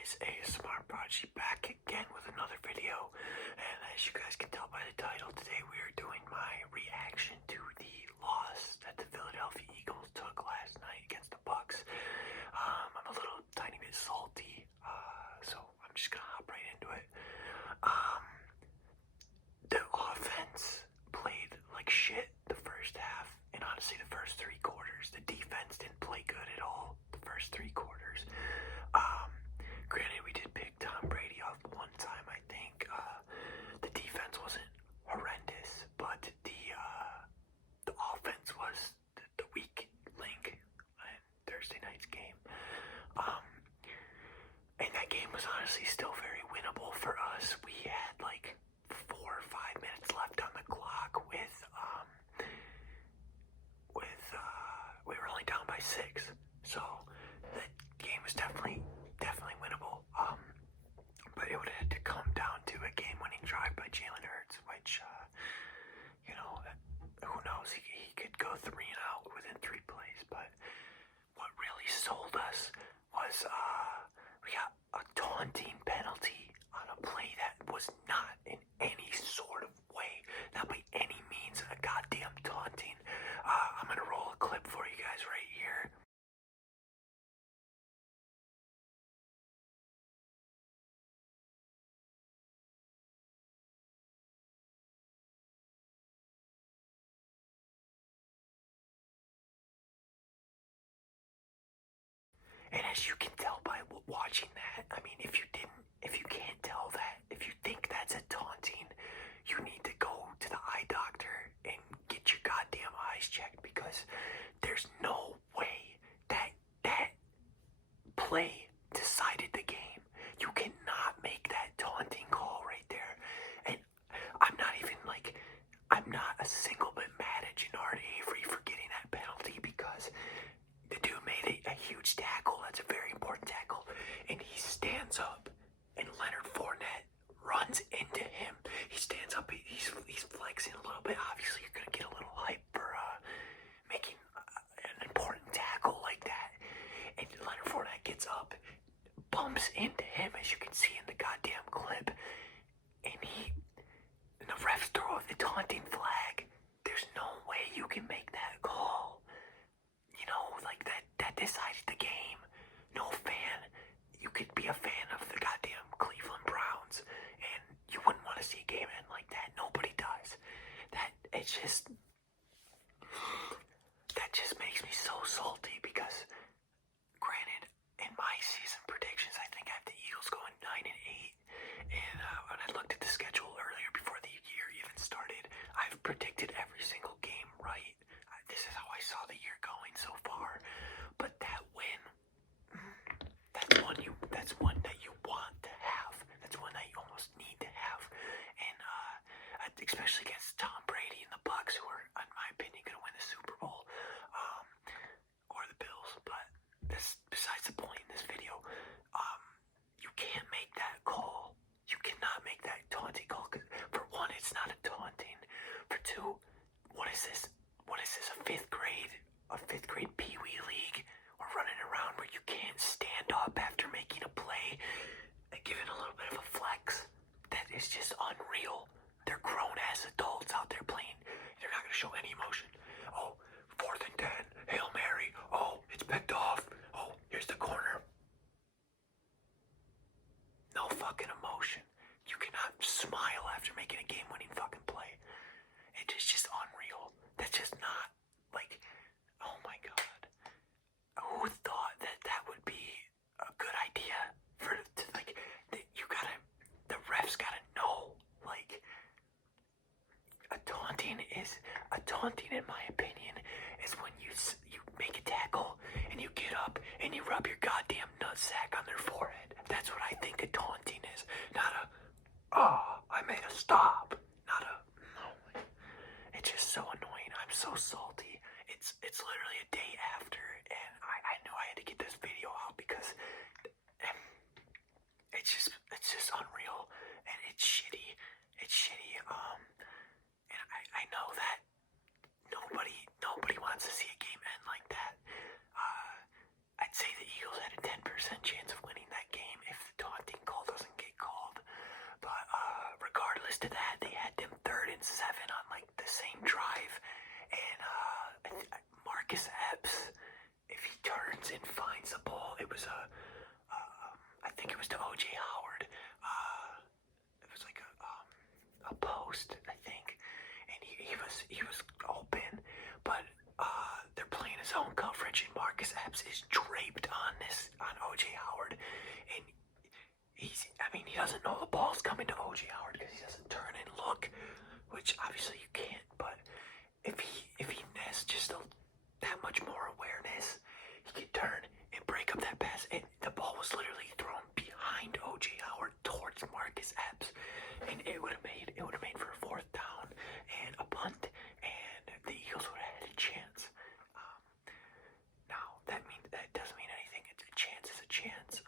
guys, ASMR Prodigy back again with another video, and as you guys can tell by the title, today we are doing my reaction to the loss that the Philadelphia Eagles took last night against the Bucks. I'm a little tiny bit salty, so I'm just gonna hop right into it. The offense played like shit the first half, and honestly the first three quarters. The defense didn't play good at all the first three quarters. Granted, we did pick Tom Brady off one time, I think. The defense wasn't horrendous, but the offense was the weak link in Thursday night's game. And that game was honestly still very winnable for us. We had like 4 or 5 minutes left on the clock we were only down by 6. So the game was definitely winnable. But it would have had to come down to a game-winning drive by Jalen Hurts, which, who knows? He could go 3 and out within 3 plays. But what really sold us was we got a taunting penalty on a play that was not in any sort of way, not by any means, a goddamn taunting. I'm gonna roll a clip for you guys right here. And as you can tell by watching that, I mean, if you can't tell that, if you think that's a taunting, you need to go to the eye doctor and get your goddamn eyes checked, because there's no way that play decided the game. You cannot make that taunting call right there. And I'm not a single bit mad at Jannard Avery for getting that penalty, because the dude made a huge tackle. That's a very important tackle. And he stands up, and Leonard Fournette runs into him. He stands up, he's flexing a little bit. Obviously, you're going to get a little hype for making an important tackle like that. And Leonard Fournette gets up, bumps into him, as you can see in the goddamn clip. And the refs throw the taunting flag. There's no way you can make that call. Like that decided the game. No fan. You could be a fan of the goddamn Cleveland Browns, and you wouldn't want to see a game end like that. Nobody does. That just makes me so salty, because granted, in my season predictions, I think I have the Eagles going 9-8. And when I looked at the schedule earlier before the year even started, I've predicted every single game right. This is how I saw the year going so far. But that win, that's one that you want to have. That's one that you almost need to have. And especially against Tom Brady and the Bucks, who are, in my opinion, going to win the Super Bowl, or the Bills. But that's besides the point in this video. You can't make that call. You cannot make that taunting call. For one, it's not a taunting. For two, what is this? A fifth grade Pee Wee League? We're running around where you can't stand up after making a play and giving a little bit of a flex. That is just unreal. They're grown ass adults out there playing. They're not gonna show any emotion. Oh, 4th and 10, Hail Mary. Oh, it's picked off. Oh, here's the corner. No fucking emotion. You cannot smile after making a game-winning fucking play. It is just unreal. That's just not, like, oh my god. Who thought that would be a good idea? The refs gotta know, like, a taunting, in my opinion, is when you make a tackle and you get up and you rub your goddamn nutsack on their forehead. That's what I think a taunting is. Not I made a stop. No. It's just so annoying. I'm so salty. It's literally a day after, and I knew I had to get this video out, because it's just unreal, and it's shitty. And I know that nobody wants to see a game end like that. I'd say the Eagles had a 10% chance of winning that game if the post, I think, and he was open, but they're playing his own coverage, and Marcus Epps is draped on OJ Howard, and he doesn't know the ball's coming to OJ Howard because he doesn't turn and look, which obviously you can't, but if he has just that much more awareness, he could turn and break up that pass, and the ball was literally thrown behind OJ Howard towards Marcus Epps, and it would have made for a fourth down and a punt, and the Eagles would have had a chance. Now that doesn't mean anything. A chance is a chance.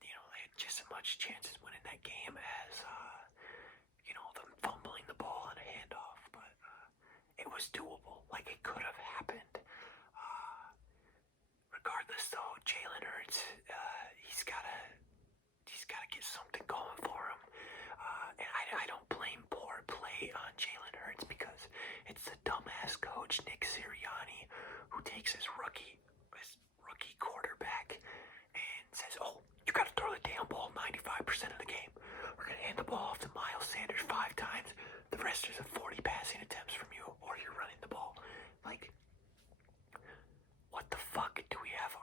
They had just as much chances winning that game as them fumbling the ball on a handoff, but it was doable. Like, it could have happened. Regardless, though, Jalen Hurts, he's gotta get something going for him. And I don't blame poor play on Jalen Hurts because it's the dumbass coach Nick Sirianni who takes his rookie quarterback and says, "Oh, you gotta throw the damn ball 95% of the game. We're gonna hand the ball off to Miles Sanders 5 times. The rest is 40 passing attempts from you, or you're running the ball." Like, what the fuck do we have?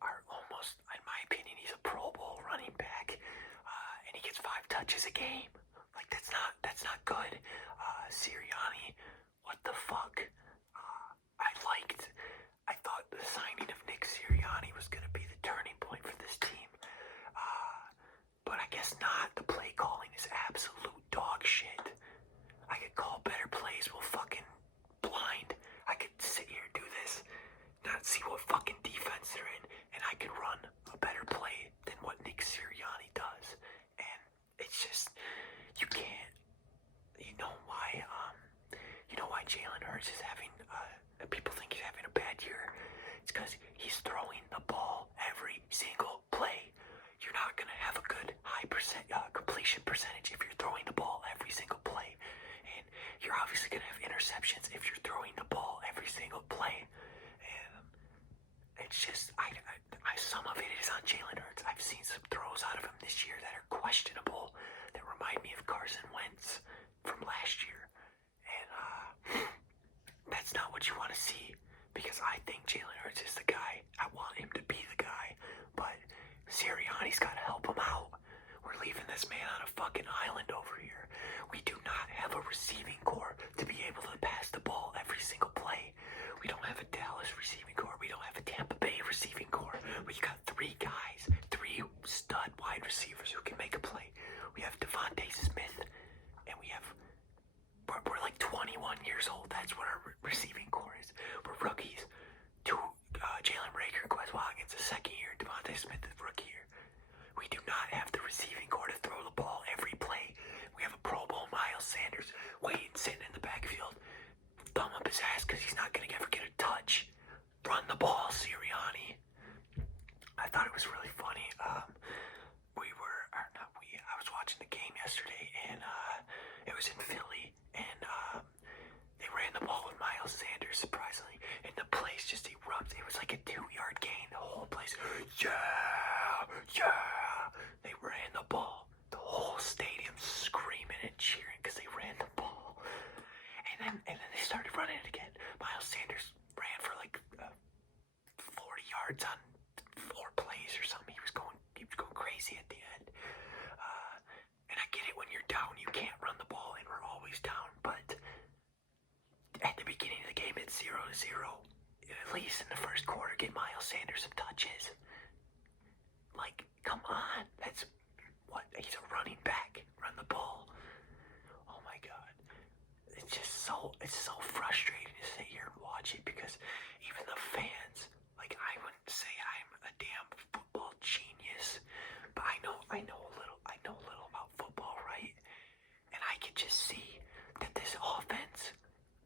Our almost, in my opinion, he's a Pro Bowl running back, and he gets 5 touches a game. Like, that's not good. Sirianni, what the fuck? I thought the signing of Nick Sirianni was gonna be the turning point for this team, but I guess not. The play calling is absolute dog shit. I could call better plays while fucking blind. I could sit here and do this, not see what fucking defense they're in, and I could run a better play than what Nick Sirianni does. And it's just, you can't. You know why Jalen Hurts is having, people think he's having a bad year? It's because he's throwing the ball every single play. You're not going to have a good high completion percentage if you're throwing the ball every single play. And you're obviously going to have interceptions if you're throwing the ball every single play. And it's just, some of it is on Jalen Hurts. I've seen some throws out of him this year that are questionable, that remind me of Carson Wentz from last year. And that's not what you want to see, because I think Jalen Hurts is the guy. I want him to be the guy, but Sirianni's got to help him out. We're leaving this man on a fucking island over here. We do not have a receiving core to be able to pass the ball every single play. We don't have a Dallas receiving core. We don't have a Tampa Bay receiving core. We got 3 guys, 3 stud wide receivers who can make a play. We have Devontae Smith, and we're like 21 years old. That's what our receiving core is. We're rookies. Jalen Reagor, Quez Watkins, a second year. Devontae Smith, the rookie year. We do not have the receiving core to throw the ball every play. We have a Pro Bowl Miles Sanders sitting in the backfield. Thumb up his ass because he's not going to ever get a touch. Run the ball, Sirianni. I thought it was really funny. I was watching the game yesterday, and it was in Philly, and they ran the ball with Miles Sanders, surprisingly, and the place just erupted. It was like a 2-yard gain. The whole place, yeah. They ran the ball. The whole stadium screaming and cheering because they ran the ball. And then they started running it again. Miles Sanders ran for like 40 yards on 4 plays or something. He was going crazy at the end. And I get it, when you're down, you can't run the ball, and we're always down. But at the beginning of the game, it's 0-0. At least in the first quarter, get Miles Sanders some touches. Like, come on. That's what? He's a running back. Run the ball. Oh my God. It's so frustrating to sit here and watch it, because even the fans, like, I wouldn't say I'm a damn football genius, but I know a little about football, right? And I can just see that this offense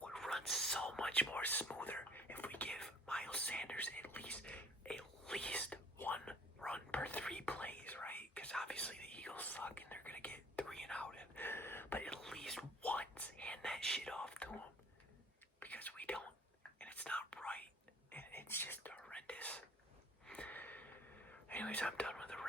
would run so much more smoother if we give Miles Sanders at least 1 run per 3 plays, right? Because obviously the Eagles suck and they're gonna get 3 and out of it. But at least once, hand that shit off to him, because we don't, and it's not right, and it's just horrendous. Anyways, I'm done with the